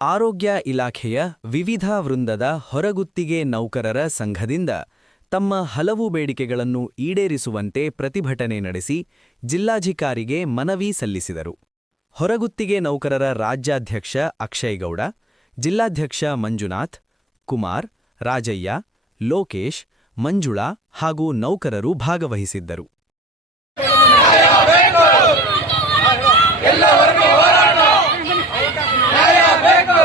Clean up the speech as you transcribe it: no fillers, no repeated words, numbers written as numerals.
ಆರೋಗ್ಯ ಇಲಾಖೆಯ ವಿವಿಧ ವೃಂದದ ಹೊರಗುತ್ತಿಗೆ ನೌಕರರ ಸಂಘದಿಂದ ತಮ್ಮ ಹಲವು ಬೇಡಿಕೆಗಳನ್ನು ಈಡೇರಿಸುವಂತೆ ಪ್ರತಿಭಟನೆ ನಡೆಸಿ ಜಿಲ್ಲಾಧಿಕಾರಿಗೆ ಮನವಿ ಸಲ್ಲಿಸಿದರು. ಹೊರಗುತ್ತಿಗೆ ನೌಕರರ ರಾಜ್ಯಾಧ್ಯಕ್ಷ ಅಕ್ಷಯಗೌಡ, ಜಿಲ್ಲಾಧ್ಯಕ್ಷ ಮಂಜುನಾಥ್, ಕುಮಾರ್, ರಾಜಯ್ಯ, ಲೋಕೇಶ್, ಮಂಜುಳಾ ಹಾಗೂ ನೌಕರರು ಭಾಗವಹಿಸಿದ್ದರು. ಎಲ್ಲವರೆಗೂ ಹೋರಾಟ ನ್ಯಾಯ ಬೇಕು.